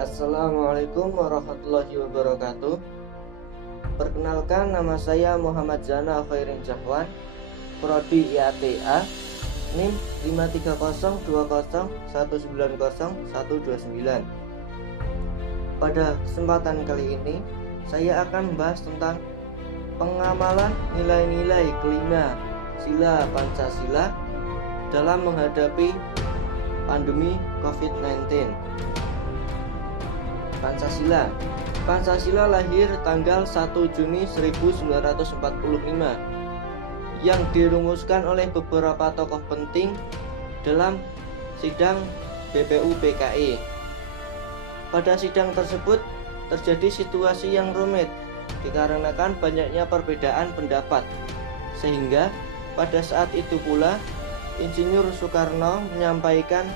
Assalamualaikum warahmatullahi wabarakatuh. Perkenalkan, nama saya Muhammad Zana Khairin Jahwan, Prodi IATA, NIM 53020190129. Pada kesempatan kali ini, saya akan membahas tentang pengamalan nilai-nilai kelima sila Pancasila dalam menghadapi pandemi COVID-19. Pancasila lahir tanggal 1 Juni 1945 yang dirumuskan oleh beberapa tokoh penting dalam sidang BPU PKI. Pada sidang tersebut terjadi situasi yang rumit dikarenakan banyaknya perbedaan pendapat, sehingga pada saat itu pula Insinyur Soekarno menyampaikan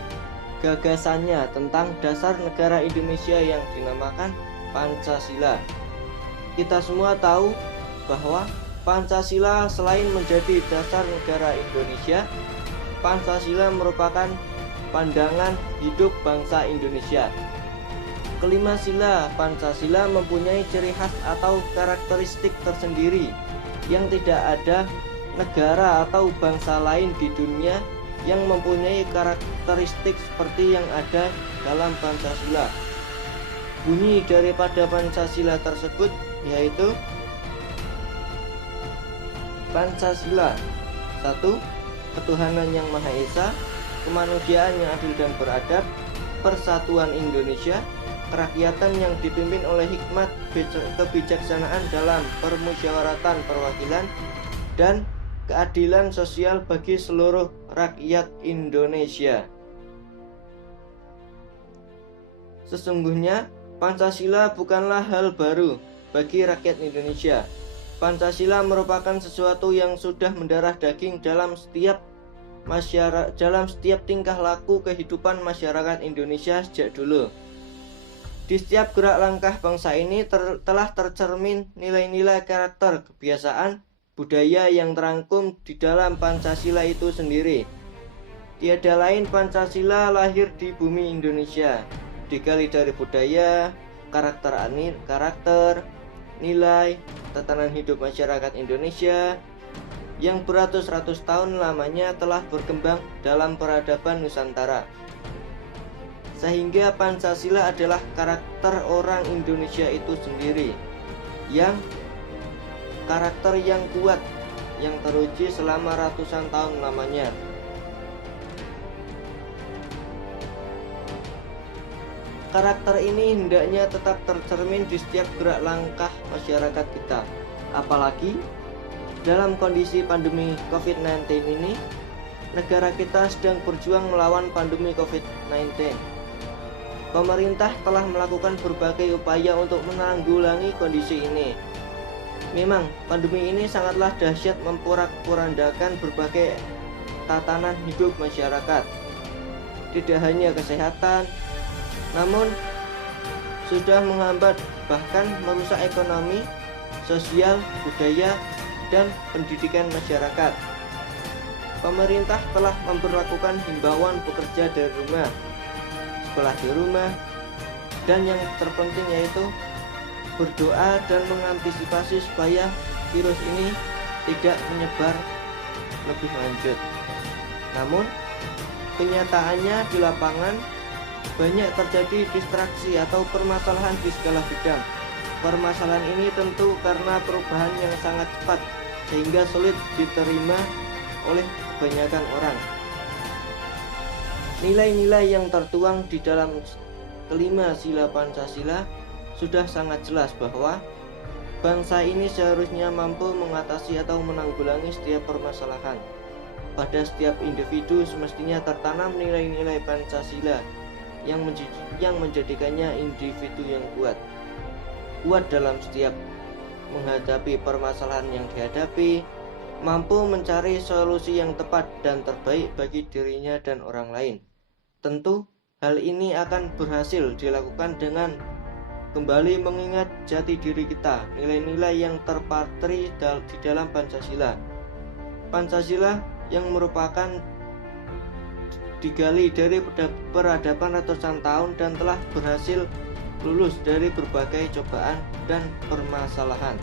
gagasannya tentang dasar negara Indonesia yang dinamakan Pancasila. Kita semua tahu bahwa Pancasila selain menjadi dasar negara Indonesia, Pancasila merupakan pandangan hidup bangsa Indonesia. Kelima sila Pancasila mempunyai ciri khas atau karakteristik tersendiri yang tidak ada negara atau bangsa lain di dunia yang mempunyai karakteristik seperti yang ada dalam Pancasila. Bunyi daripada Pancasila tersebut yaitu Pancasila 1. Ketuhanan yang Maha Esa, kemanusiaan yang adil dan beradab, persatuan Indonesia, kerakyatan yang dipimpin oleh hikmat kebijaksanaan dalam permusyawaratan perwakilan, dan keadilan sosial bagi seluruh rakyat Indonesia. Sesungguhnya Pancasila bukanlah hal baru bagi rakyat Indonesia. Pancasila merupakan sesuatu yang sudah mendarah daging dalam setiap tingkah laku kehidupan masyarakat Indonesia sejak dulu. Di setiap gerak langkah bangsa ini telah tercermin nilai-nilai karakter, kebiasaan, budaya yang terangkum di dalam Pancasila itu sendiri. Tiada lain Pancasila lahir di bumi Indonesia, digali dari budaya, karakter, nilai, tatanan hidup masyarakat Indonesia yang beratus-ratus tahun lamanya telah berkembang dalam peradaban Nusantara. Sehingga Pancasila adalah karakter orang Indonesia itu sendiri, yang karakter yang kuat yang teruji selama ratusan tahun lamanya. Karakter ini hendaknya tetap tercermin di setiap gerak langkah masyarakat kita. Apalagi dalam kondisi pandemi COVID-19 ini, negara kita sedang berjuang melawan pandemi COVID-19. Pemerintah telah melakukan berbagai upaya untuk menanggulangi kondisi ini. Memang pandemi ini sangatlah dahsyat memporak-porandakan berbagai tatanan hidup masyarakat. Tidak hanya kesehatan, namun sudah menghambat bahkan merusak ekonomi, sosial, budaya, dan pendidikan masyarakat. Pemerintah telah memberlakukan himbauan bekerja dari rumah, sekolah di rumah, dan yang terpenting yaitu berdoa dan mengantisipasi supaya virus ini tidak menyebar lebih lanjut. Namun kenyataannya di lapangan banyak terjadi distraksi atau permasalahan di segala bidang. Permasalahan ini tentu karena perubahan yang sangat cepat sehingga sulit diterima oleh kebanyakan orang. Nilai-nilai yang tertuang di dalam kelima sila Pancasila sudah sangat jelas bahwa bangsa ini seharusnya mampu mengatasi atau menanggulangi setiap permasalahan. Pada setiap individu semestinya tertanam nilai-nilai Pancasila yang menjadikannya individu yang kuat dalam setiap menghadapi permasalahan yang dihadapi, mampu mencari solusi yang tepat dan terbaik bagi dirinya dan orang lain. Tentu hal ini akan berhasil dilakukan dengan kembali mengingat jati diri kita, nilai-nilai yang terpatri di dalam Pancasila. Pancasila yang merupakan digali dari peradaban ratusan tahun dan telah berhasil lulus dari berbagai cobaan dan permasalahan.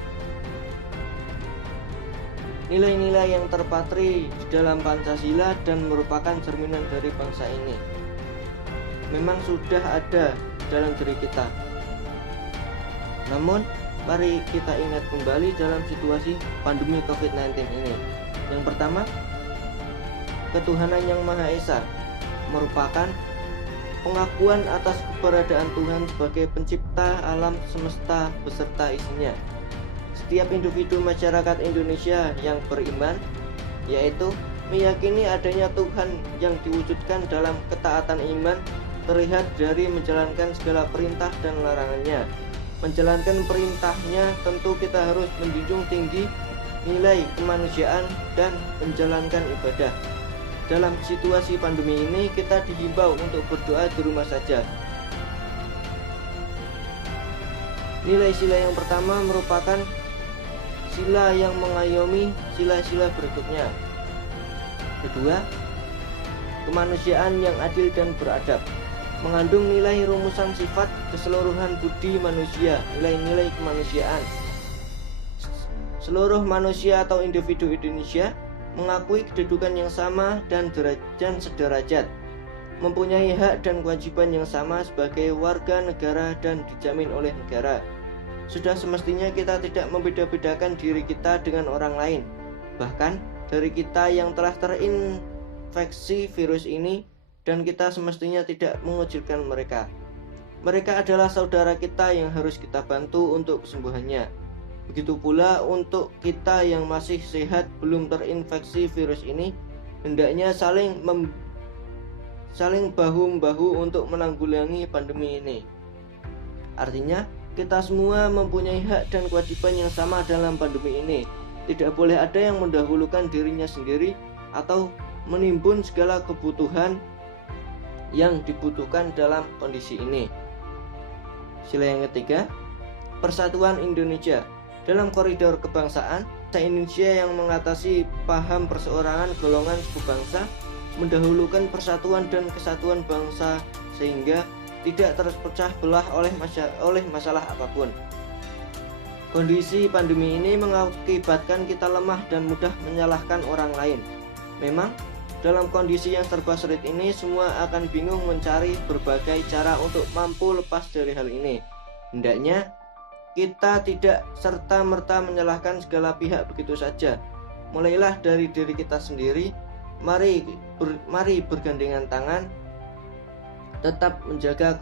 Nilai-nilai yang terpatri di dalam Pancasila dan merupakan cerminan dari bangsa ini memang sudah ada dalam diri kita. Namun, mari kita ingat kembali dalam situasi pandemi COVID-19 ini. Yang pertama, ketuhanan yang Maha Esa merupakan pengakuan atas keberadaan Tuhan sebagai pencipta alam semesta beserta isinya. Setiap individu masyarakat Indonesia yang beriman, yaitu meyakini adanya Tuhan yang diwujudkan dalam ketaatan iman, terlihat dari menjalankan segala perintah dan larangannya. Menjalankan perintahnya tentu kita harus menjunjung tinggi nilai kemanusiaan dan menjalankan ibadah. Dalam situasi pandemi ini kita dihimbau untuk berdoa di rumah saja. Nilai sila yang pertama merupakan sila yang mengayomi sila-sila berikutnya. Kedua, kemanusiaan yang adil dan beradab, mengandung nilai rumusan sifat keseluruhan budi manusia, nilai-nilai kemanusiaan. Seluruh manusia atau individu Indonesia mengakui kedudukan yang sama dan sederajat, mempunyai hak dan kewajiban yang sama sebagai warga negara dan dijamin oleh negara. Sudah semestinya kita tidak membeda-bedakan diri kita dengan orang lain. Bahkan dari kita yang telah terinfeksi virus ini, dan kita semestinya tidak mengucilkan mereka. Mereka adalah saudara kita yang harus kita bantu untuk kesembuhannya. Begitu pula untuk kita yang masih sehat belum terinfeksi virus ini, hendaknya saling bahu-membahu untuk menanggulangi pandemi ini. Artinya, kita semua mempunyai hak dan kewajiban yang sama dalam pandemi ini. Tidak boleh ada yang mendahulukan dirinya sendiri atau menimbun segala kebutuhan yang dibutuhkan dalam kondisi ini. Sila yang ketiga, persatuan Indonesia. Dalam koridor kebangsaan, Indonesia yang mengatasi paham perseorangan golongan suku bangsa mendahulukan persatuan dan kesatuan bangsa sehingga tidak terpecah belah oleh masalah apapun. Kondisi pandemi ini mengakibatkan kita lemah dan mudah menyalahkan orang lain. Memang, dalam kondisi yang serba sulit ini, semua akan bingung mencari berbagai cara untuk mampu lepas dari hal ini. Hendaknya, kita tidak serta-merta menyalahkan segala pihak begitu saja. Mulailah dari diri kita sendiri. Mari bergandengan tangan, tetap menjaga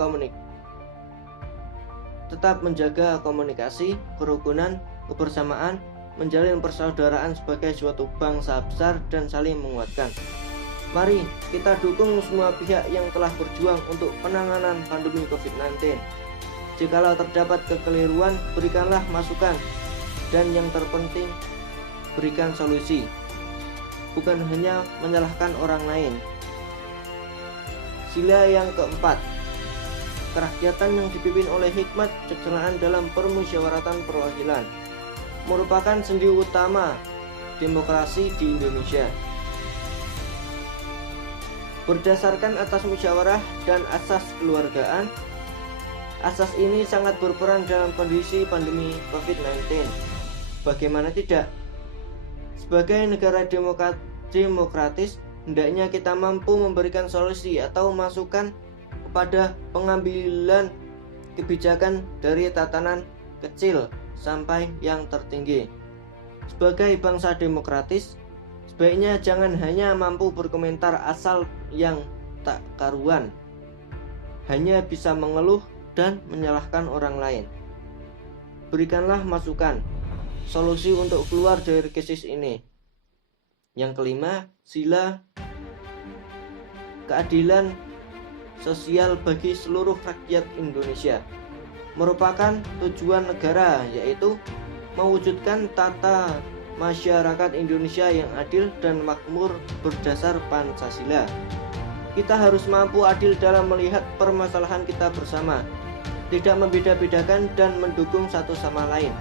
komunikasi, kerukunan, kebersamaan, menjalin persaudaraan sebagai suatu bangsa besar dan saling menguatkan. Mari kita dukung semua pihak yang telah berjuang untuk penanganan pandemi COVID-19. Jikalau terdapat kekeliruan, berikanlah masukan, dan yang terpenting, berikan solusi, bukan hanya menyalahkan orang lain. Sila yang keempat, kerakyatan yang dipimpin oleh hikmat kecerdasan dalam permusyawaratan perwakilan, merupakan sendi utama demokrasi di Indonesia. Berdasarkan atas musyawarah dan asas kekeluargaan, asas ini sangat berperan dalam kondisi pandemi COVID-19. Bagaimana tidak? Sebagai negara demokratis, hendaknya kita mampu memberikan solusi atau masukan kepada pengambilan kebijakan dari tatanan kecil sampai yang tertinggi. Sebagai bangsa demokratis, sebaiknya jangan hanya mampu berkomentar asal yang tak karuan, hanya bisa mengeluh dan menyalahkan orang lain. Berikanlah masukan, solusi untuk keluar dari krisis ini. Yang kelima, sila keadilan sosial bagi seluruh rakyat Indonesia, merupakan tujuan negara, yaitu mewujudkan tata masyarakat Indonesia yang adil dan makmur berdasar Pancasila. Kita harus mampu adil dalam melihat permasalahan kita bersama, tidak membeda-bedakan dan mendukung satu sama lain.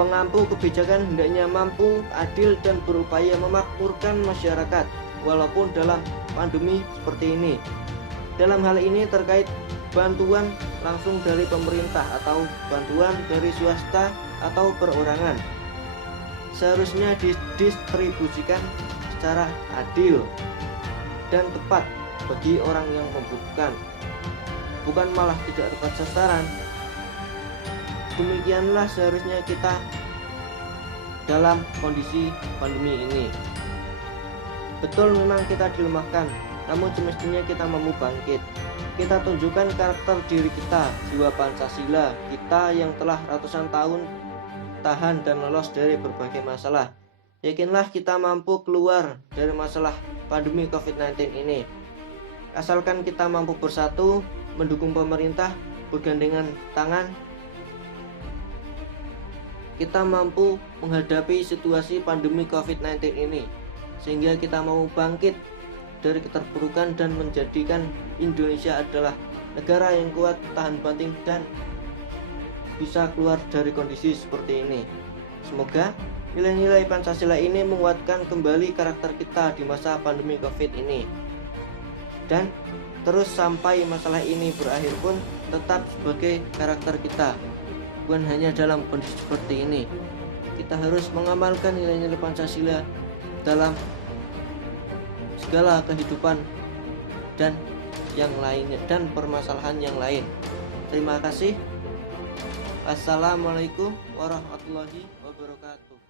Pengampu kebijakan hendaknya mampu adil dan berupaya memakmurkan masyarakat walaupun dalam pandemi seperti ini. Dalam hal ini terkait bantuan langsung dari pemerintah atau bantuan dari swasta atau perorangan. Seharusnya didistribusikan secara adil dan tepat bagi orang yang membutuhkan, bukan malah tidak tepat sasaran. Demikianlah seharusnya kita dalam kondisi pandemi ini. Betul, memang kita dilemahkan, namun semestinya kita mampu bangkit. Kita tunjukkan karakter diri kita, jiwa Pancasila kita yang telah ratusan tahun tahan dan lolos dari berbagai masalah. Yakinlah kita mampu keluar dari masalah pandemi COVID-19 ini. Asalkan kita mampu bersatu, mendukung pemerintah, bergandengan tangan, kita mampu menghadapi situasi pandemi COVID-19 ini, sehingga kita mau bangkit dari keterpurukan dan menjadikan Indonesia adalah negara yang kuat, tahan banting, dan bisa keluar dari kondisi seperti ini. Semoga nilai-nilai Pancasila ini menguatkan kembali karakter kita di masa pandemi COVID ini, dan terus sampai masalah ini berakhir pun tetap sebagai karakter kita, bukan hanya dalam kondisi seperti ini. Kita harus mengamalkan nilai-nilai Pancasila dalam segala kehidupan dan yang lainnya, dan permasalahan yang lain. Terima kasih. Assalamualaikum warahmatullahi wabarakatuh.